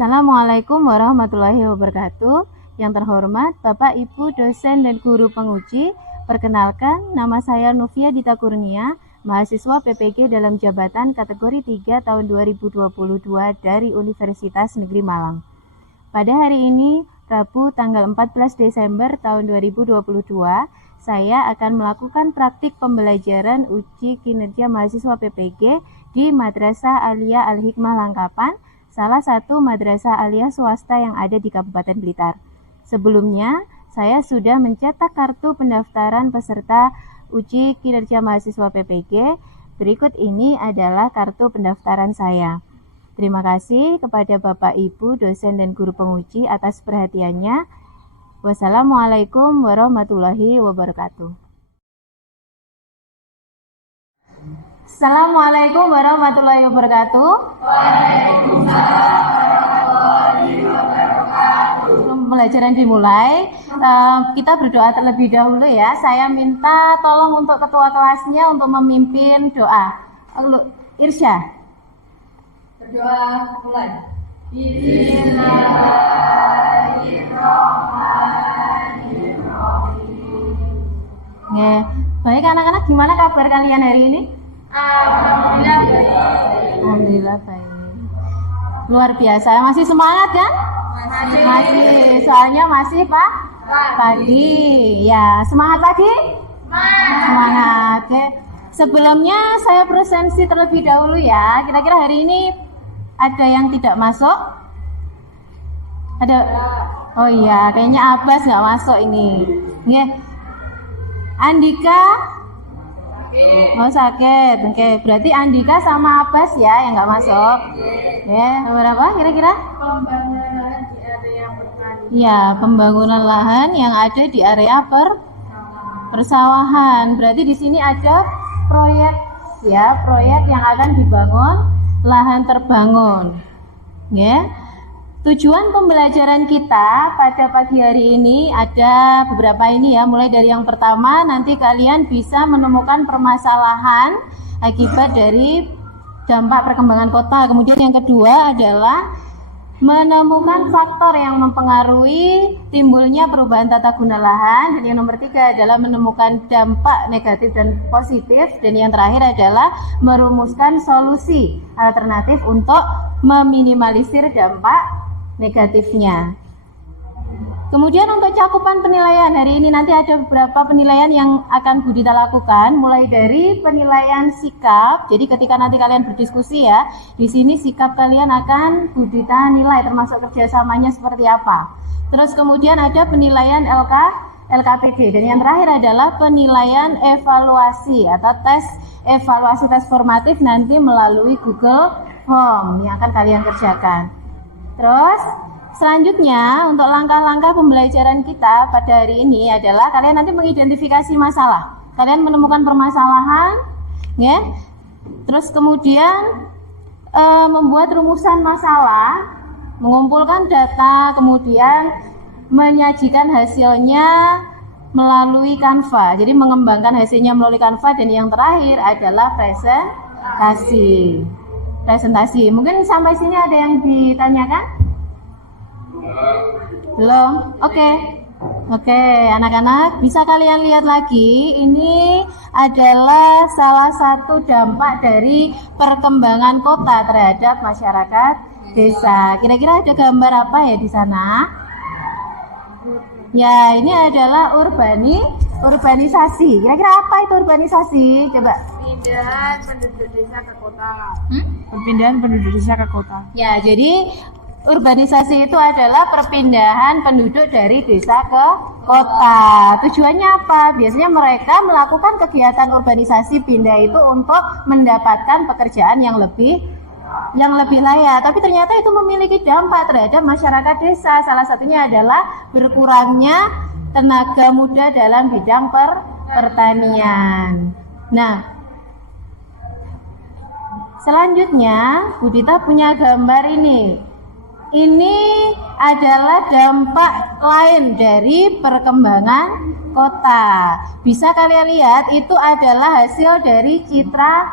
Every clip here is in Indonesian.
Assalamualaikum warahmatullahi wabarakatuh. Yang terhormat Bapak Ibu dosen dan guru penguji, perkenalkan nama saya Nufia Dita Kurnia, mahasiswa PPG dalam jabatan kategori 3 tahun 2022 dari Universitas Negeri Malang. Pada hari ini, Rabu tanggal 14 Desember tahun 2022, saya akan melakukan praktik pembelajaran uji kinerja mahasiswa PPG di Madrasah Aliyah Al-Hikmah Langkapan, salah satu madrasah aliyah swasta yang ada di Kabupaten Blitar. Sebelumnya, saya sudah mencetak kartu pendaftaran peserta uji kinerja mahasiswa PPG. Berikut ini adalah kartu pendaftaran saya. Terima kasih kepada Bapak Ibu dosen dan guru penguji atas perhatiannya. Wassalamualaikum warahmatullahi wabarakatuh. Assalamualaikum warahmatullahi wabarakatuh. Waalaikumsalam warahmatullahi wabarakatuh. Sebelum pembelajaran dimulai, kita berdoa terlebih dahulu ya. Saya minta tolong untuk ketua kelasnya untuk memimpin doa. Irsya. Berdoa mulai. Bismillahirrahmanirrahim. Baik anak-anak, gimana kabar kalian hari ini? Alhamdulillah baik. Alhamdulillah baik. Luar biasa. Masih semangat kan? Masih. Soalnya masih pagi. Ya, semangat pagi? Semangat. Oke. Sebelumnya saya presensi terlebih dahulu ya. Kira-kira hari ini ada yang tidak masuk? Ada? Oh iya, kayaknya Abbas nggak masuk ini. Nggih. Andika? Oh sakit. Oke, berarti Andika sama Abbas ya yang nggak masuk. Ya, nomor apa kira-kira? Pembangunan lahan di area pertanian. Ya, pembangunan lahan yang ada di area persawahan. Berarti di sini ada proyek ya, proyek yang akan dibangun, lahan terbangun. Ya. Tujuan pembelajaran kita pada pagi hari ini ada beberapa ini ya, mulai dari yang pertama nanti kalian bisa menemukan permasalahan akibat dari dampak perkembangan kota. Kemudian yang kedua adalah menemukan faktor yang mempengaruhi timbulnya perubahan tata guna lahan, dan yang nomor tiga adalah menemukan dampak negatif dan positif, dan yang terakhir adalah merumuskan solusi alternatif untuk meminimalisir dampak negatifnya. Kemudian untuk cakupan penilaian hari ini nanti ada beberapa penilaian yang akan Bu Dita lakukan, mulai dari penilaian sikap. Jadi ketika nanti kalian berdiskusi ya, di sini sikap kalian akan Bu Dita nilai, termasuk kerjasamanya seperti apa. Terus kemudian ada penilaian LKPD, dan yang terakhir adalah penilaian evaluasi atau evaluasi tes formatif nanti melalui Google Form yang akan kalian kerjakan. Terus selanjutnya untuk langkah-langkah pembelajaran kita pada hari ini adalah kalian nanti mengidentifikasi masalah. Kalian menemukan permasalahan, ya. Terus kemudian membuat rumusan masalah, mengumpulkan data, kemudian menyajikan hasilnya melalui Canva. Jadi mengembangkan hasilnya melalui Canva, dan yang terakhir adalah presentasi. Mungkin sampai sini ada yang ditanyakan? Belum? Oke, anak-anak bisa kalian lihat lagi. Ini adalah salah satu dampak dari perkembangan kota terhadap masyarakat desa. Kira-kira ada gambar apa ya di sana? Ya, ini adalah urbanisasi. Kira-kira apa itu urbanisasi? Coba. Perpindahan penduduk desa ke kota. Perpindahan penduduk desa ke kota. Ya, jadi urbanisasi itu adalah perpindahan penduduk dari desa ke kota. Tujuannya apa? Biasanya mereka melakukan kegiatan urbanisasi pindah itu untuk mendapatkan pekerjaan yang lebih layak. Tapi ternyata itu memiliki dampak terhadap masyarakat desa. Salah satunya adalah berkurangnya tenaga muda dalam bidang pertanian. Nah, selanjutnya Bu Dita punya gambar ini. Ini adalah dampak lain dari perkembangan kota. Bisa kalian lihat itu adalah hasil dari citra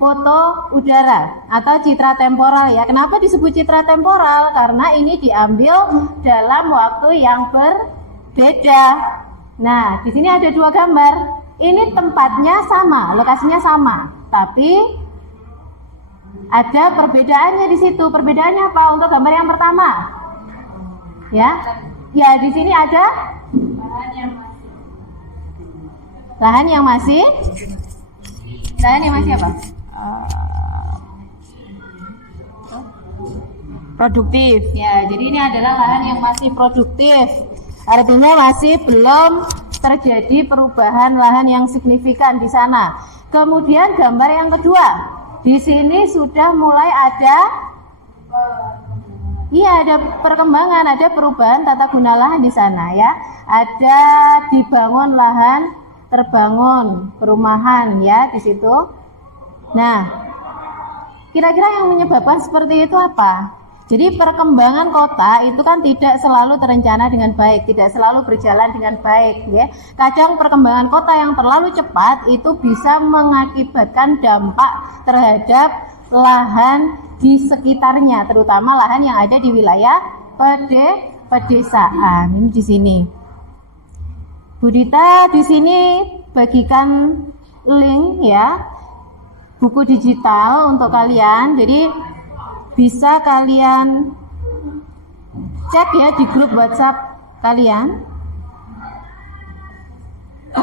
foto udara atau citra temporal ya. Kenapa disebut citra temporal? Karena ini diambil dalam waktu yang berbeda. Nah, di sini ada dua gambar. Ini tempatnya sama, lokasinya sama, tapi ada perbedaannya di situ. Perbedaannya apa? Untuk gambar yang pertama, ya, di sini ada lahan yang masih apa? Produktif. Ya, jadi ini adalah lahan yang masih produktif. Artinya masih belum terjadi perubahan lahan yang signifikan di sana. Kemudian gambar yang kedua, di sini sudah mulai ada perkembangan, ada perubahan tata guna lahan di sana ya. Ada dibangun lahan, terbangun perumahan ya di situ. Nah, kira-kira yang menyebabkan seperti itu apa? Jadi perkembangan kota itu kan tidak selalu terencana dengan baik, tidak selalu berjalan dengan baik ya. Kadang perkembangan kota yang terlalu cepat itu bisa mengakibatkan dampak terhadap lahan di sekitarnya, terutama lahan yang ada di wilayah pedesaan. Ini di sini. Bu Dita di sini bagikan link ya, buku digital untuk kalian. Jadi bisa kalian cek ya di grup WhatsApp kalian.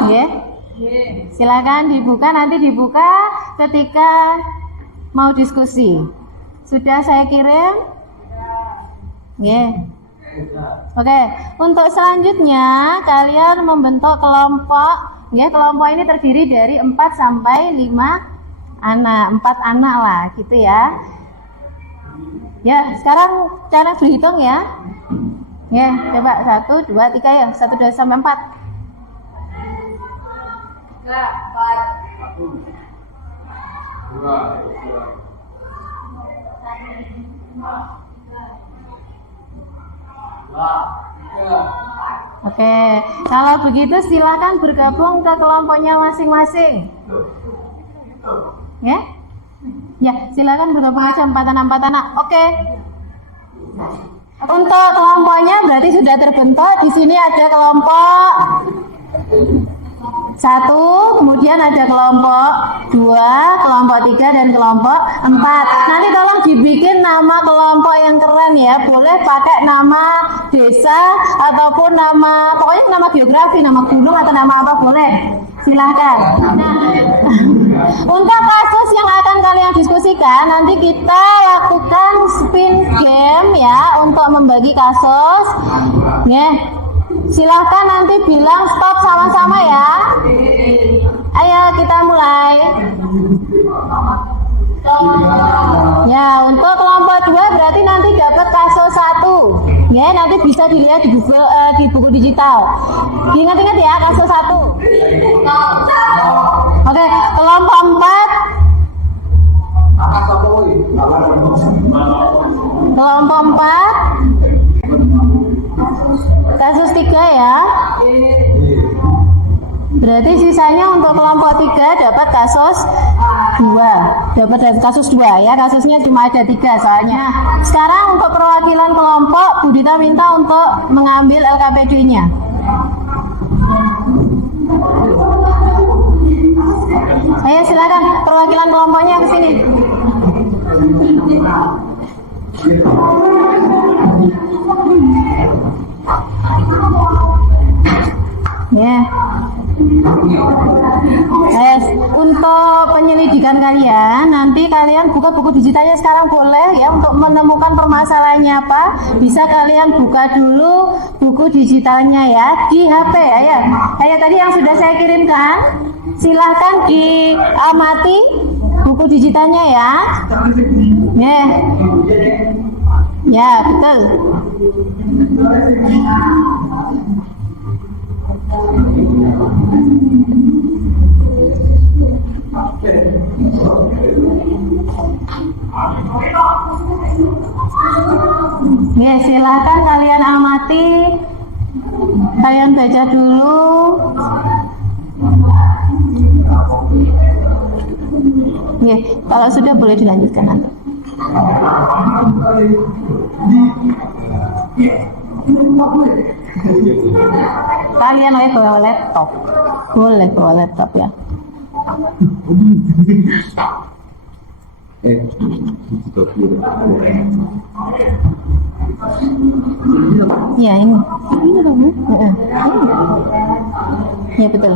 Ya. Silakan dibuka, nanti dibuka ketika mau diskusi. Sudah saya kirim? Ya. Oke, untuk selanjutnya kalian membentuk kelompok. Ya, kelompok ini terdiri dari 4 sampai 5 anak, 4 anak lah gitu ya. Ya, sekarang cara berhitung ya. Ya, coba 1, 2, 3 ya. 1, 2 sampai 4. 4. Oke, kalau begitu silakan bergabung ke kelompoknya masing-masing. Ya? Ya, silakan bergabung aja 4 anak. Oke. Untuk kelompoknya berarti sudah terbentuk. Di sini ada kelompok 1, kemudian ada kelompok 2, kelompok 3 dan kelompok 4. Nanti tolong dibikin nama kelompok yang keren ya. Boleh pakai nama desa ataupun pokoknya nama geografi, nama gunung atau nama apa boleh. Silahkan. Nah, untuk kasus yang akan kalian diskusikan, nanti kita lakukan spin game ya untuk membagi kasus. Ya, silahkan nanti bilang stop sama-sama ya. Ayo kita mulai. Ya, untuk kelompok 2 berarti nanti dapat kasus 1. Ya, nanti bisa dilihat di Google, di buku digital. Ingat-ingat ya, kasus 1. Oke, kelompok 4. Kelompok 4. Kasus 3 ya. Berarti sisanya untuk kelompok 3 dapat kasus 2. Dapat kasus 2 ya. Kasusnya cuma ada 3 soalnya. Sekarang untuk perwakilan kelompok, Bu Dita minta untuk mengambil LKPD-nya. Ayo silakan perwakilan kelompoknya ke sini. Ya. Untuk penyelidikan kalian, nanti kalian buka buku digitalnya sekarang boleh ya, untuk menemukan permasalahannya apa. Bisa kalian buka dulu buku digitalnya ya di HP. Ayo tadi yang sudah saya kirimkan, silahkan diamati buku digitalnya ya. Ya betul. Ya, silahkan kalian amati, kalian baca dulu. Kalau sudah boleh dilanjutkan nanti. Kalian boleh bawa laptop. Boleh bawa laptop ya. Ya ini. Ya betul.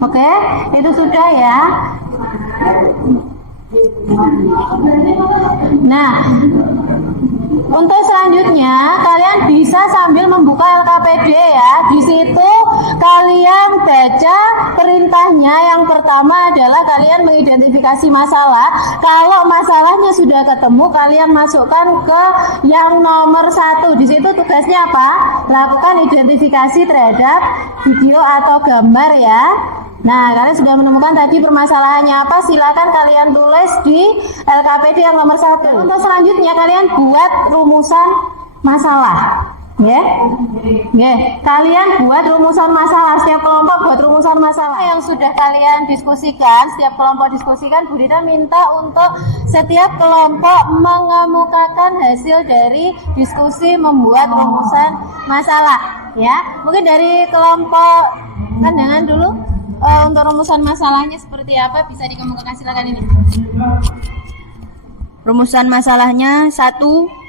Oke, itu sudah ya. Nah, untuk selanjutnya kalian bisa sambil membuka LKPD ya. Di situ kalian baca perintahnya. Yang pertama adalah kalian mengidentifikasi masalah. Kalau masalahnya sudah ketemu, kalian masukkan ke yang nomor 1. Di situ tugasnya apa? Lakukan identifikasi terhadap video atau gambar ya. Nah, kalian sudah menemukan tadi permasalahannya apa? Silakan kalian tulis di LKPD yang nomor 1. Untuk selanjutnya kalian buat rumusan masalah. Kalian buat rumusan masalah. Setiap kelompok buat rumusan masalah yang sudah kalian diskusikan. Setiap kelompok diskusikan. Bu Dita minta untuk setiap kelompok mengemukakan hasil dari diskusi membuat rumusan masalah. Ya, mungkin dari kelompok pandangan dulu. Untuk rumusan masalahnya seperti apa bisa dikemukakan, silakan ini. Rumusan masalahnya: 1.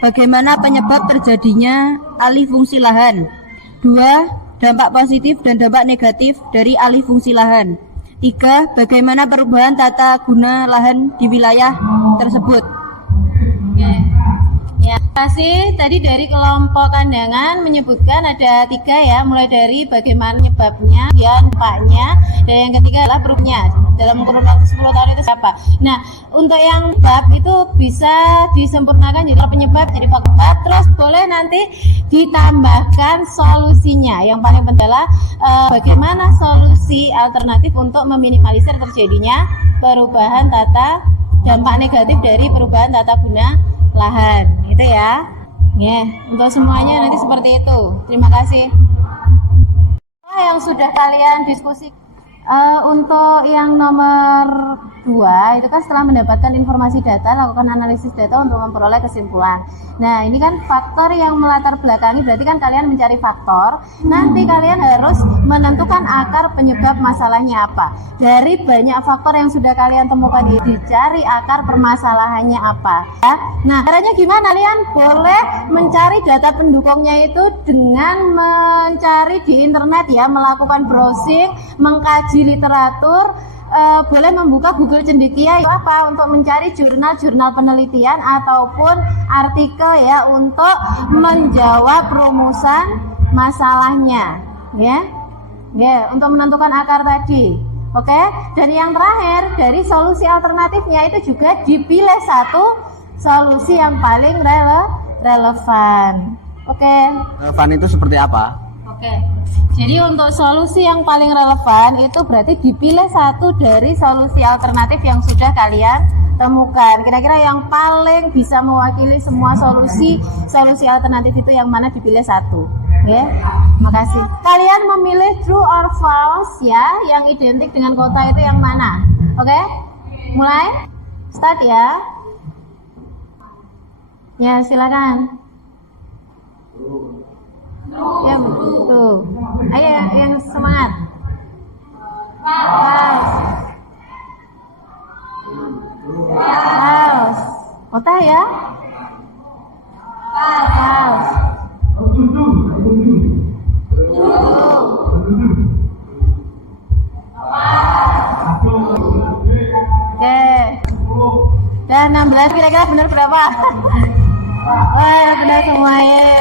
Bagaimana penyebab terjadinya alih fungsi lahan. 2. Dampak positif dan dampak negatif dari alih fungsi lahan. 3. Bagaimana perubahan tata guna lahan di wilayah tersebut. Oke. Ya, kasih tadi dari kelompok kandangan menyebutkan ada 3 ya, mulai dari bagaimana penyebabnya, dampaknya, dan yang ketiga adalah perubahannya dalam kurun waktu 10 tahun itu siapa. Nah, untuk yang bab itu bisa disempurnakan jadi penyebab jadi faktor, terus boleh nanti ditambahkan solusinya. Yang paling penting adalah bagaimana solusi alternatif untuk meminimalisir terjadinya perubahan dampak negatif dari perubahan tata guna lahan, gitu ya. Untuk semuanya nanti seperti itu. Terima kasih. Yang sudah kalian diskusi untuk yang nomor 2 itu kan setelah mendapatkan informasi data, lakukan analisis data untuk memperoleh kesimpulan. Nah, ini kan faktor yang melatar belakangi, berarti kan kalian mencari faktor. Nanti kalian harus menentukan akar penyebab masalahnya apa. Dari banyak faktor yang sudah kalian temukan ini, dicari akar permasalahannya apa. Ya. Nah, caranya gimana? Kalian boleh mencari data pendukungnya itu dengan mencari di internet ya, melakukan browsing, mengkaji literatur. Boleh membuka Google Cendekia itu apa untuk mencari jurnal-jurnal penelitian ataupun artikel ya untuk menjawab rumusan masalahnya untuk menentukan akar tadi. Oke, dan yang terakhir dari solusi alternatifnya itu juga dipilih satu solusi yang paling relevan. Oke. Relevan itu seperti apa? Oke. Jadi untuk solusi yang paling relevan itu berarti dipilih satu dari solusi alternatif yang sudah kalian temukan. Kira-kira yang paling bisa mewakili semua solusi alternatif itu yang mana, dipilih satu. Ya, makasih. Kalian memilih true or false ya, yang identik dengan kota itu yang mana? Oke? Mulai? Start ya. Ya, silakan. Ya, betul. Ayo yang semangat. False. Kota ya? False. Oke. Dan 16 kira-kira benar berapa? Benar semua ya.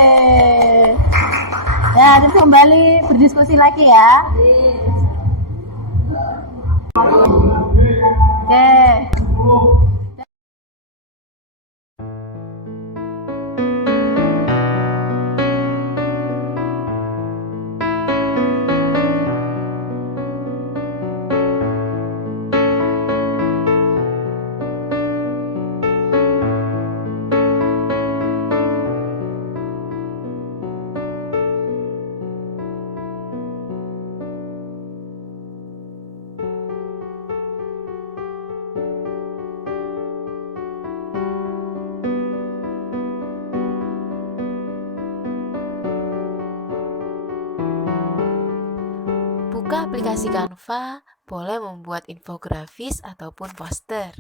Terus kembali berdiskusi lagi ya. Oke. Buka aplikasi Canva, boleh membuat infografis ataupun poster.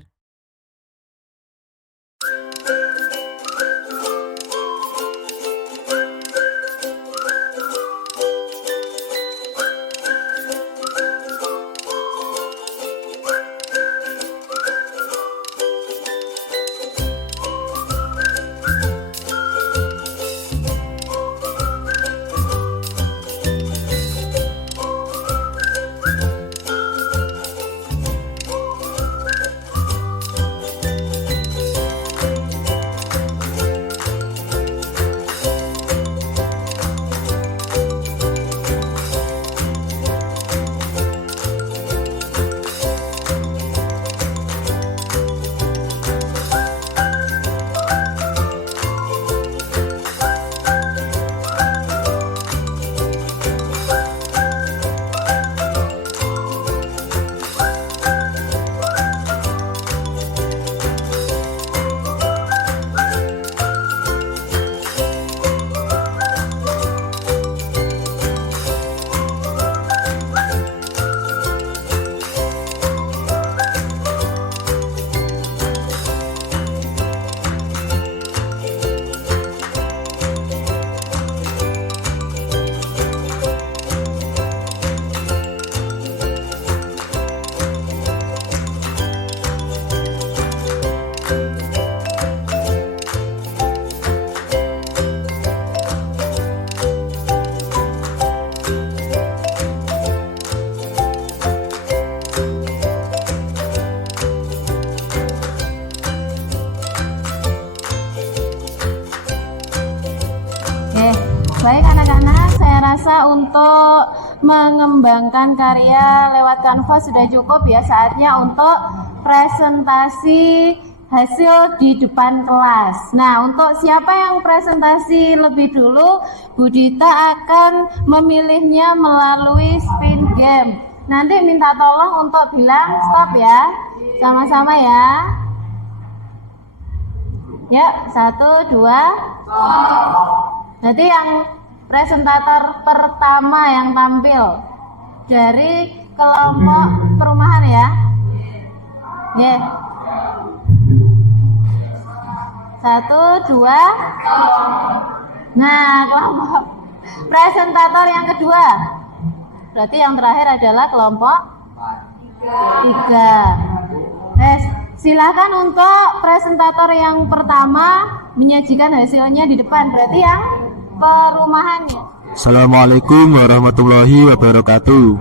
Baik anak-anak, saya rasa untuk mengembangkan karya lewat Canva sudah cukup ya. Saatnya untuk presentasi hasil di depan kelas. Nah, untuk siapa yang presentasi lebih dulu, Bu Dita akan memilihnya melalui spin game. Nanti minta tolong untuk bilang stop ya. Sama-sama ya. Ya, 1, 2. Nanti yang presentator pertama yang tampil dari kelompok perumahan ya. Ya. 1, 2. Nah, kelompok presentator yang kedua. Berarti yang terakhir adalah kelompok 3. Silakan untuk presentator yang pertama menyajikan hasilnya di depan. Berarti yang perumahannya. Assalamualaikum warahmatullahi wabarakatuh.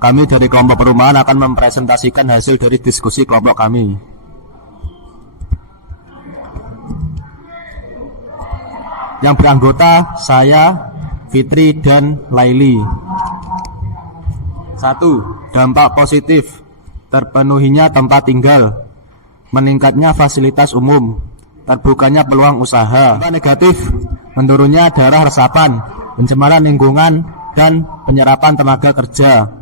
Kami dari kelompok perumahan akan mempresentasikan hasil dari diskusi kelompok kami. Yang beranggota saya, Fitri dan Laili. 1. Dampak positif: terpenuhinya tempat tinggal, meningkatnya fasilitas umum, terbukanya peluang usaha. Dampak negatif: menurunnya darah resapan, pencemaran lingkungan, dan penyerapan tenaga kerja.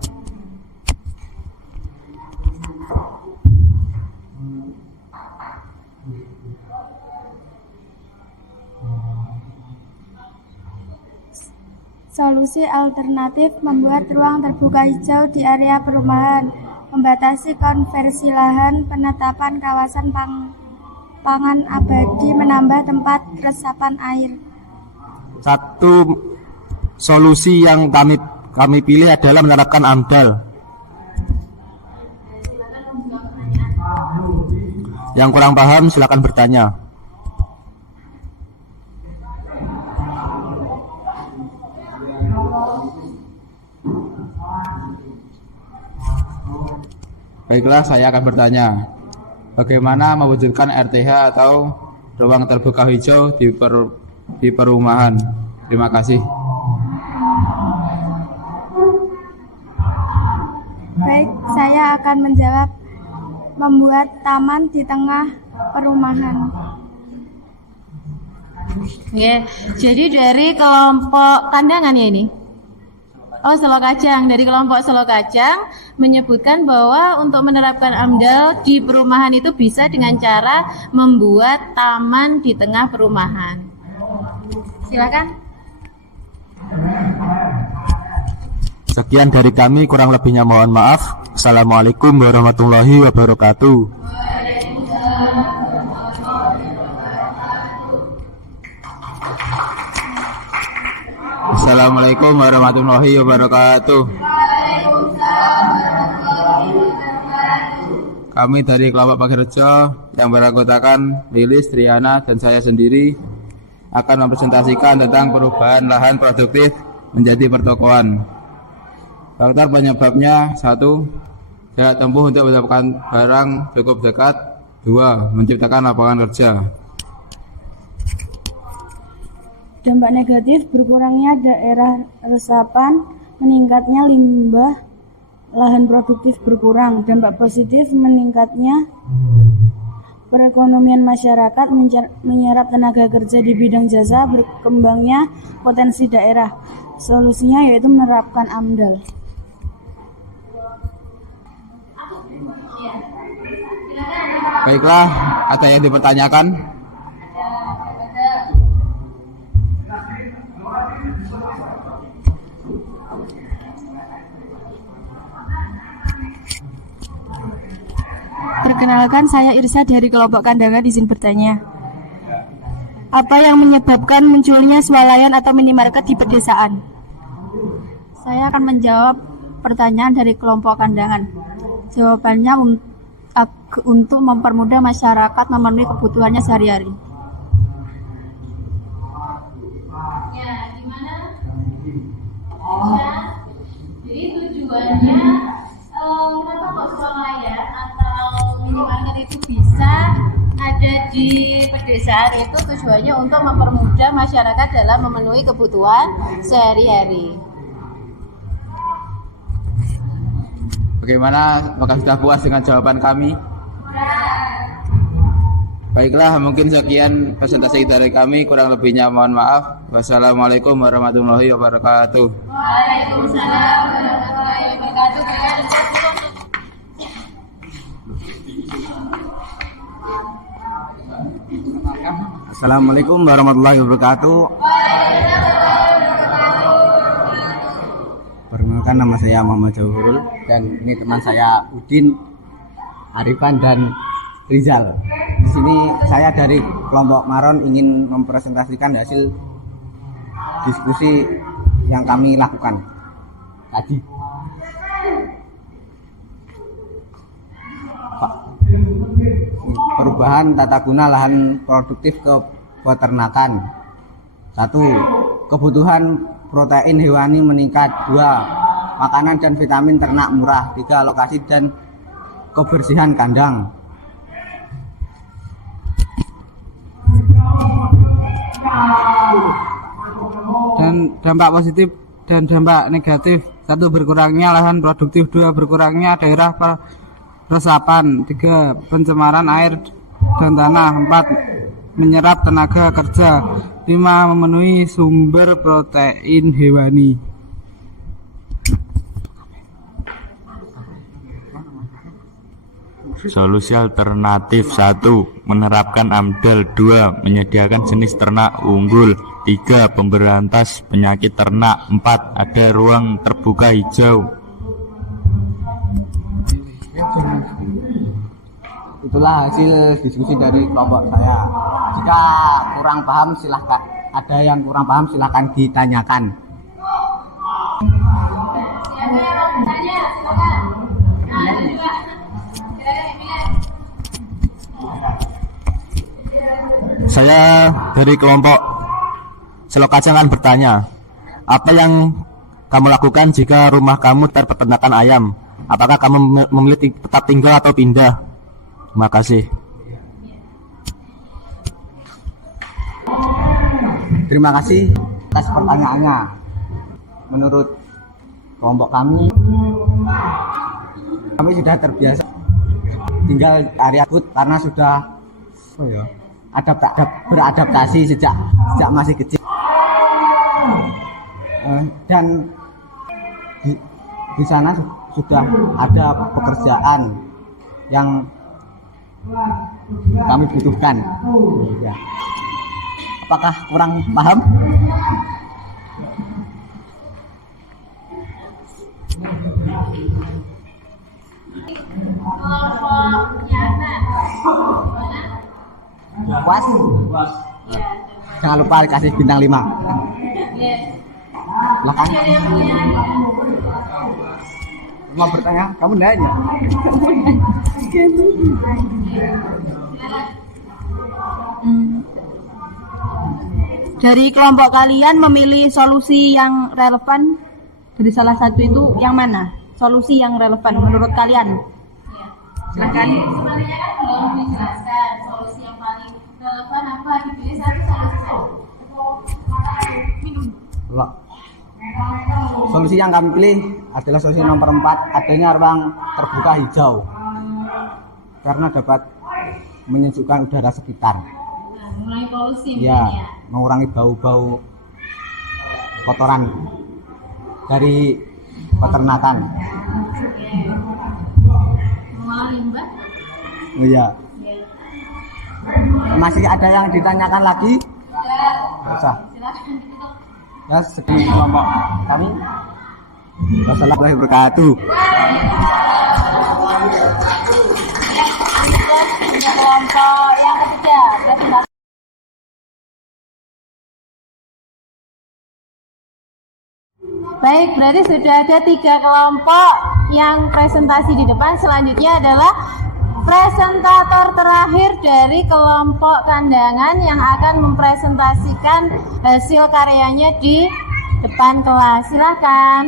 Solusi alternatif: membuat ruang terbuka hijau di area perumahan, membatasi konversi lahan, penetapan kawasan pangan abadi, menambah tempat resapan air. 1. Solusi yang kami pilih adalah menerapkan AMDAL. Yang kurang paham silakan bertanya. Baiklah, saya akan bertanya, bagaimana mewujudkan RTH atau ruang terbuka hijau di perumahan? Terima kasih. Baik, saya akan menjawab membuat taman di tengah perumahan. Ya, jadi dari kelompok kandangan ya ini. Oh, Selo Kacang. Dari kelompok Selo Kacang menyebutkan bahwa untuk menerapkan AMDAL di perumahan itu bisa dengan cara membuat taman di tengah perumahan. Silakan. Sekian dari kami, kurang lebihnya mohon maaf. Assalamualaikum warahmatullahi wabarakatuh. Assalamualaikum warahmatullahi wabarakatuh. Kami dari kelompok Pagerjo yang beranggotakan Lilis, Triana, dan saya sendiri akan mempresentasikan tentang perubahan lahan produktif menjadi pertokoan. Faktor penyebabnya: 1. Jarak tempuh untuk mendapatkan barang cukup dekat. 2. Menciptakan lapangan kerja. Dampak negatif: berkurangnya daerah resapan, meningkatnya limbah, lahan produktif berkurang. Dampak positif: meningkatnya perekonomian masyarakat, menyerap tenaga kerja di bidang jasa, berkembangnya potensi daerah. Solusinya yaitu menerapkan AMDAL. Baiklah, ada yang dipertanyakan? Perkenalkan, saya Irsa dari kelompok kandangan, izin bertanya. Apa yang menyebabkan munculnya swalayan atau minimarket di pedesaan? Saya akan menjawab pertanyaan dari kelompok kandangan. Jawabannya untuk mempermudah masyarakat memenuhi kebutuhannya sehari-hari. Ya, gimana? Jadi tujuannya kenapa kok swalayan atau minimarket itu bisa ada di pedesaan? Itu tujuannya untuk mempermudah masyarakat dalam memenuhi kebutuhan sehari-hari. Bagaimana? Apakah sudah puas dengan jawaban kami? Baiklah, mungkin sekian presentasi dari kami. Kurang lebihnya mohon maaf. Wassalamualaikum warahmatullahi wabarakatuh. Waalaikumsalam warahmatullahi wabarakatuh. Assalamualaikum warahmatullahi wabarakatuh. Perkenalkan, nama saya Muhammad Jauhurul dan ini teman saya Udin, Arifan dan Rizal. Di sini saya dari kelompok Maron ingin mempresentasikan hasil diskusi yang kami lakukan tadi. Perubahan tata guna lahan produktif ke peternakan. 1. Kebutuhan protein hewani meningkat. 2. Makanan dan vitamin ternak murah. 3. Lokasi dan kebersihan kandang. Dan dampak positif dan dampak negatif: 1. Berkurangnya lahan produktif. 2. Berkurangnya daerah resapan. 3. Pencemaran air dan tanah. 4. Menyerap tenaga kerja. 5. Memenuhi sumber protein hewani. Solusi alternatif: 1. Menerapkan AMDAL. 2. Menyediakan jenis ternak unggul. 3. Pemberantas penyakit ternak. 4. Ada ruang terbuka hijau. Itulah hasil diskusi dari kelompok saya. Jika kurang paham silahkan, ada yang kurang paham silahkan ditanyakan. Saya dari kelompok Selo Kacang bertanya, apa yang kamu lakukan jika rumah kamu terpeternakan ayam? Apakah kamu memilih tetap tinggal atau pindah? Terima kasih. Terima kasih atas pertanyaannya. Menurut kelompok kami sudah terbiasa tinggal di area hutan karena sudah beradaptasi sejak masih kecil. Dan di sana sudah ada pekerjaan yang kami butuhkan. Ya. Apakah kurang paham? Puas? Jangan lupa kasih bintang 5. Silakan. Mau bertanya? Kamu nanya. Dari kelompok kalian memilih solusi yang relevan dari salah satu itu yang mana? Solusi yang relevan menurut kalian? Silakan. Sebenarnya kan belum dijelaskan solusi yang paling relevan apa, dipilih satu solusi. Solusi yang kami pilih adalah solusi nomor 4, adanya ruang terbuka hijau karena dapat menyejukkan udara sekitar. Mengurangi polusi Ya, mengurangi bau-bau kotoran dari peternakan. mengolah limbah. Iya. Masih ada yang ditanyakan lagi? Bisa. Ya, sekian kelompok kami. Wassalamualaikum warahmatullahi wabarakatuh. Kelompok yang ketiga, presentasi. Baik, berarti sudah ada 3 kelompok yang presentasi di depan. Selanjutnya adalah presentator terakhir dari kelompok kandangan yang akan mempresentasikan hasil karyanya di depan kelas. Silakan.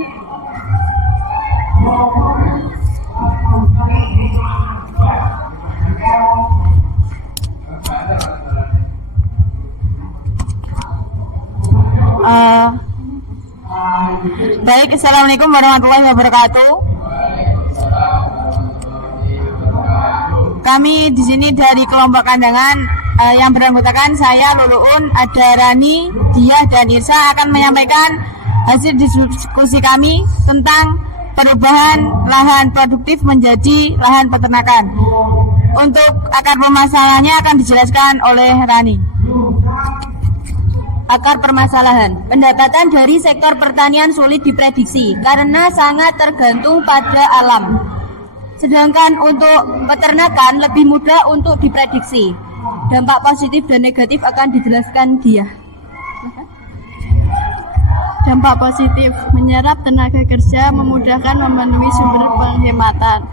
Baik, assalamualaikum warahmatullahi wabarakatuh. Kami di sini dari kelompok kandangan yang beranggotakan saya, Luluun, ada Rani, Diah, dan Irsa akan menyampaikan hasil diskusi kami tentang perubahan lahan produktif menjadi lahan peternakan. Untuk akar permasalahannya akan dijelaskan oleh Rani. Akar permasalahan, pendapatan dari sektor pertanian sulit diprediksi karena sangat tergantung pada alam. Sedangkan untuk peternakan lebih mudah untuk diprediksi. Dampak positif dan negatif akan dijelaskan dia. Dampak positif, menyerap tenaga kerja, memudahkan memenuhi sumber penghematan.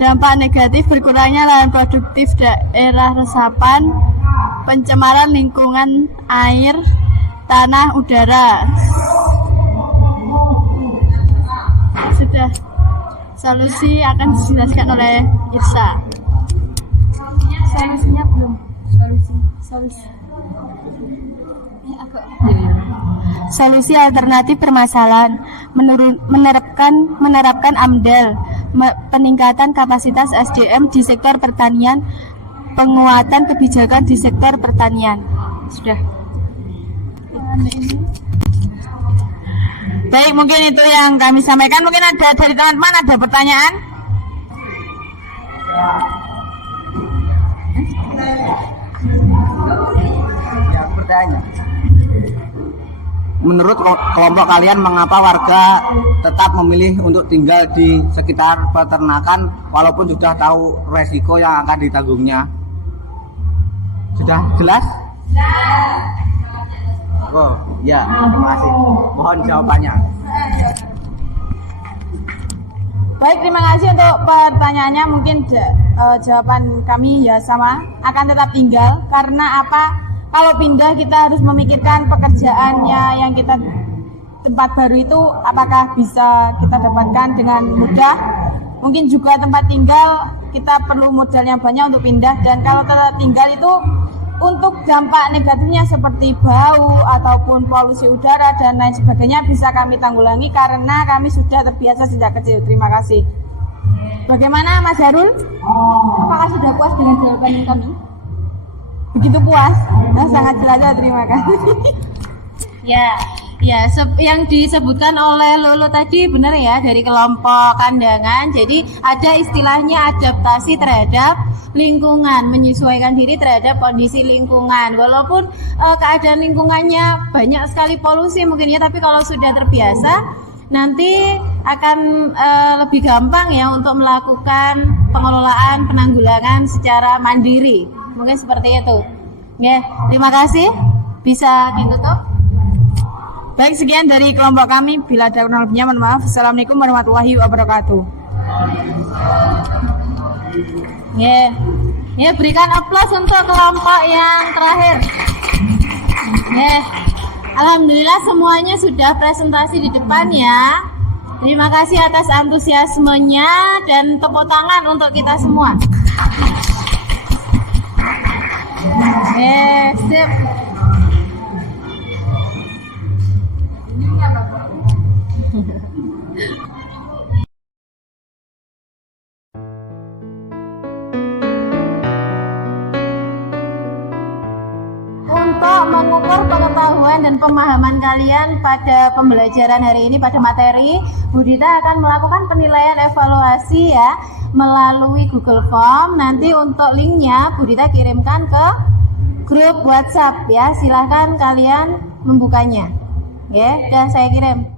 Dampak negatif, berkurangnya lahan produktif daerah resapan, pencemaran lingkungan air, tanah, udara. Sudah. Solusi akan dijelaskan oleh Irsa. Solusinya belum. Solusi alternatif permasalahan menerapkan AMDAL, peningkatan kapasitas SDM di sektor pertanian, penguatan kebijakan di sektor pertanian. Sudah. Baik, mungkin itu yang kami sampaikan. Mungkin ada dari teman-teman ada pertanyaan? Ya, bertanya. Menurut kelompok kalian, mengapa warga tetap memilih untuk tinggal di sekitar peternakan walaupun sudah tahu resiko yang akan ditanggungnya? Sudah jelas? Oh, ya, terima kasih. Mohon jawabannya. Baik, terima kasih untuk pertanyaannya. Mungkin jawaban kami ya sama, akan tetap tinggal. Karena apa? Kalau pindah kita harus memikirkan pekerjaannya yang kita tempat baru itu apakah bisa kita dapatkan dengan mudah. Mungkin juga tempat tinggal kita perlu modal yang banyak untuk pindah, dan kalau tempat tinggal itu untuk dampak negatifnya seperti bau ataupun polusi udara dan lain sebagainya bisa kami tanggulangi karena kami sudah terbiasa sejak kecil. Terima kasih. Bagaimana Mas Darul? Apakah sudah puas dengan jawaban kami? Begitu puas? Nah, sangat jelas, terima kasih. Yang disebutkan oleh Lulu tadi benar ya, dari kelompok kandangan. Jadi ada istilahnya adaptasi terhadap lingkungan, menyesuaikan diri terhadap kondisi lingkungan. Walaupun keadaan lingkungannya banyak sekali polusi mungkin ya, tapi kalau sudah terbiasa nanti akan lebih gampang ya untuk melakukan pengelolaan, penanggulangan secara mandiri. Mungkin seperti itu. Ya, terima kasih. Bisa ditutup. Baik, sekian dari kelompok kami. Bila ada kurang lebihnya, mohon maaf. Assalamualaikum warahmatullahi wabarakatuh. Ya, berikan aplaus untuk kelompok yang terakhir. Alhamdulillah semuanya sudah presentasi di depan ya. Terima kasih atas antusiasmenya dan tepuk tangan untuk kita semua. Sip. Untuk mengukur pengetahuan dan pemahaman kalian pada pembelajaran hari ini, pada materi, Bu Dita akan melakukan penilaian evaluasi ya melalui Google Form. Nanti untuk linknya Bu Dita kirimkan ke grup WhatsApp ya. Silahkan kalian membukanya. Ya, dan saya kirim.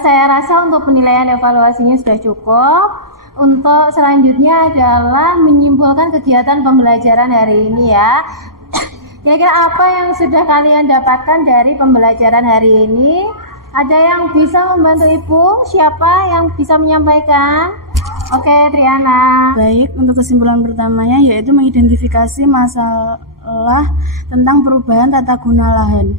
Saya rasa untuk penilaian evaluasinya sudah cukup. Untuk selanjutnya adalah menyimpulkan kegiatan pembelajaran hari ini ya. Kira-kira apa yang sudah kalian dapatkan dari pembelajaran hari ini? Ada yang bisa membantu Ibu? Siapa yang bisa menyampaikan? Oke, Triana. Baik, untuk kesimpulan pertamanya yaitu mengidentifikasi masalah tentang perubahan tata guna lahan.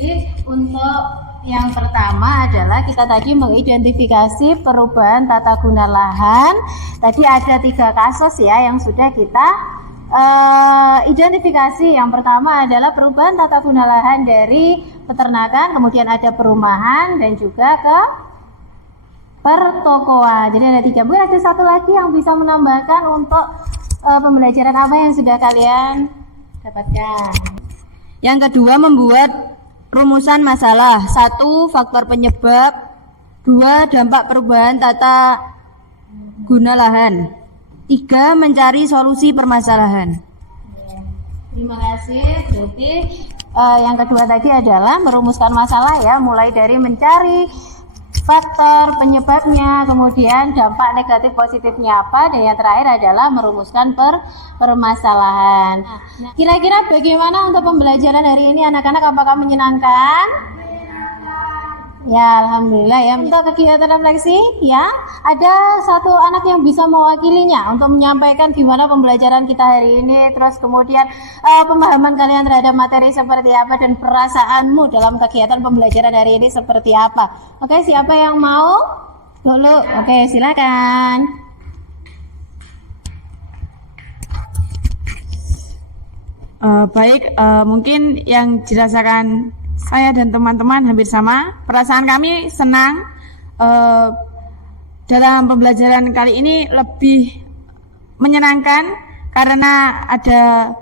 Jadi untuk yang pertama adalah kita tadi mengidentifikasi perubahan tata guna lahan. Tadi ada 3 kasus ya yang sudah kita identifikasi. Yang pertama adalah perubahan tata guna lahan dari peternakan, kemudian ada perumahan dan juga ke pertokoan. Jadi ada 3. Mungkin ada satu lagi yang bisa menambahkan untuk pembelajaran apa yang sudah kalian dapatkan. Yang kedua, membuat rumusan masalah. 1. Faktor penyebab. 2. Dampak perubahan tata guna lahan. 3. Mencari solusi permasalahan. Terima kasih. Berarti yang kedua tadi adalah merumuskan masalah ya, mulai dari mencari faktor penyebabnya, kemudian dampak negatif positifnya apa, dan yang terakhir adalah merumuskan permasalahan. Kira-kira bagaimana untuk pembelajaran hari ini anak-anak, apakah menyenangkan? Ya, alhamdulillah ya. Untuk kegiatan refleksi ya, ada satu anak yang bisa mewakilinya untuk menyampaikan gimana pembelajaran kita hari ini, terus kemudian pemahaman kalian terhadap materi seperti apa dan perasaanmu dalam kegiatan pembelajaran hari ini seperti apa. Oke, siapa yang mau? Lulu. Oke, silakan. Baik, mungkin yang dirasakan saya dan teman-teman hampir sama. Perasaan kami senang dalam pembelajaran kali ini lebih menyenangkan karena ada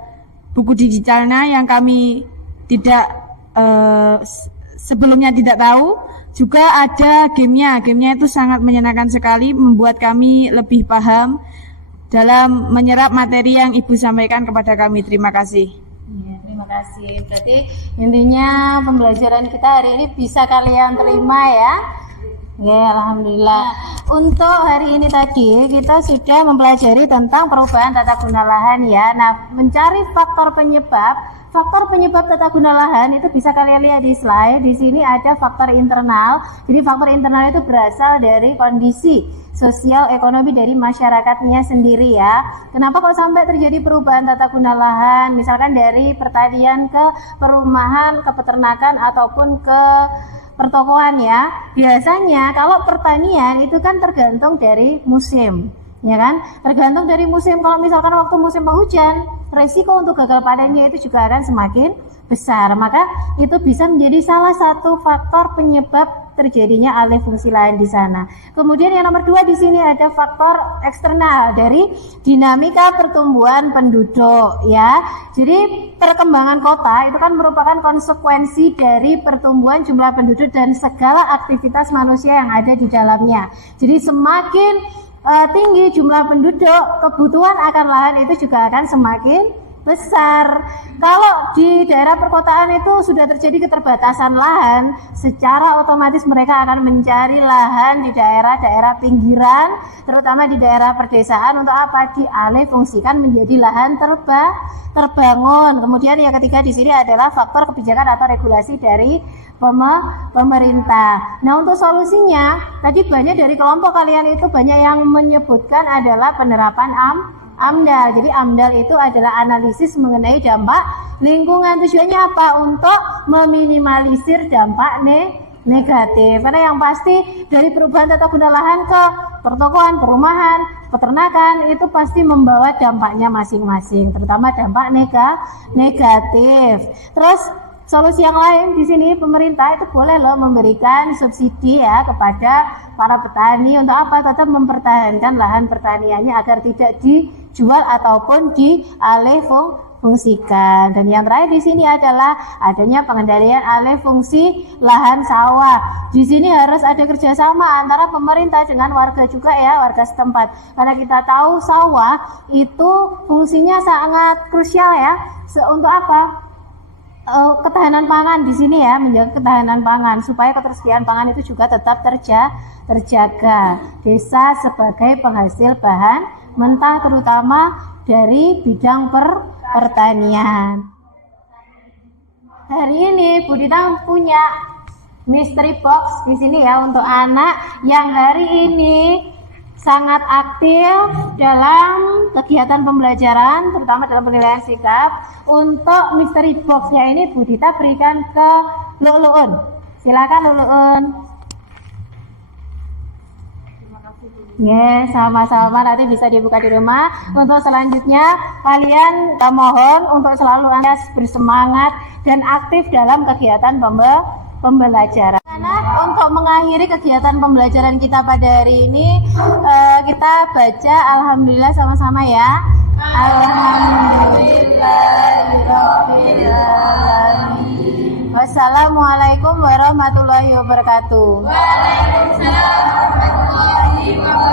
buku digitalnya yang kami tidak sebelumnya tidak tahu. Juga ada gamenya. Gamenya itu sangat menyenangkan sekali, membuat kami lebih paham dalam menyerap materi yang Ibu sampaikan kepada kami. Terima kasih. Ya, terima kasih. Berarti intinya pembelajaran kita hari ini bisa kalian terima ya. Ya, alhamdulillah. Untuk hari ini tadi kita sudah mempelajari tentang perubahan tata guna lahan ya. Nah, mencari faktor penyebab tata guna lahan itu bisa kalian lihat di slide. Di sini ada faktor internal. Jadi faktor internal itu berasal dari kondisi sosial ekonomi dari masyarakatnya sendiri ya. Kenapa kok sampai terjadi perubahan tata guna lahan? Misalkan dari pertanian ke perumahan, ke peternakan ataupun ke pertokoan ya. Biasanya kalau pertanian itu kan tergantung dari musim, ya kan? Tergantung dari musim. Kalau misalkan waktu musim penghujan, resiko untuk gagal panennya itu juga akan semakin besar. Maka itu bisa menjadi salah satu faktor penyebab terjadinya alih fungsi lahan di sana. Kemudian yang nomor 2 di sini ada faktor eksternal dari dinamika pertumbuhan penduduk ya. Jadi perkembangan kota itu kan merupakan konsekuensi dari pertumbuhan jumlah penduduk dan segala aktivitas manusia yang ada di dalamnya. Jadi semakin tinggi jumlah penduduk, kebutuhan akan lahan itu juga akan semakin besar. Kalau di daerah perkotaan itu sudah terjadi keterbatasan lahan, secara otomatis mereka akan mencari lahan di daerah-daerah pinggiran, terutama di daerah perdesaan untuk apa? Dialih fungsikan menjadi lahan terbangun. Kemudian yang ketiga di sini adalah faktor kebijakan atau regulasi dari pemerintah. Nah, untuk solusinya tadi banyak dari kelompok kalian itu banyak yang menyebutkan adalah penerapan AMDAL. Jadi AMDAL itu adalah analisis mengenai dampak lingkungan. Tujuannya apa? Untuk meminimalisir dampak negatif. Karena yang pasti dari perubahan tata guna lahan ke pertokoan, perumahan, peternakan itu pasti membawa dampaknya masing-masing, terutama dampak negatif. Terus solusi yang lain di sini pemerintah itu boleh loh memberikan subsidi ya kepada para petani untuk apa? Tetap mempertahankan lahan pertaniannya agar tidak dijual ataupun dialih fungsikan. Dan yang terakhir di sini adalah adanya pengendalian alih fungsi lahan sawah. Di sini harus ada kerjasama antara pemerintah dengan warga juga ya, warga setempat. Karena kita tahu sawah itu fungsinya sangat krusial ya. Untuk apa? Ketahanan pangan di sini ya, menjaga ketahanan pangan supaya ketersediaan pangan itu juga tetap terjaga. Desa sebagai penghasil bahan mentah terutama dari bidang pertanian. Hari ini Bu Dita punya mystery box di sini ya untuk anak yang hari ini sangat aktif dalam kegiatan pembelajaran, terutama dalam penilaian sikap. Untuk mystery box-nya ini Bu Dita berikan ke Lu'lu'un. Silakan Lu'lu'un. Ya, sama-sama nanti bisa dibuka di rumah. Untuk selanjutnya kalian mohon untuk selalu Anda bersemangat dan aktif dalam kegiatan pembelajaran. Untuk mengakhiri kegiatan pembelajaran kita pada hari ini, kita baca alhamdulillah sama-sama ya. Alhamdulillahirobbilalamin. Wassalamualaikum warahmatullahi wabarakatuh. Waalaikumsalam warahmatullahi wabarakatuh.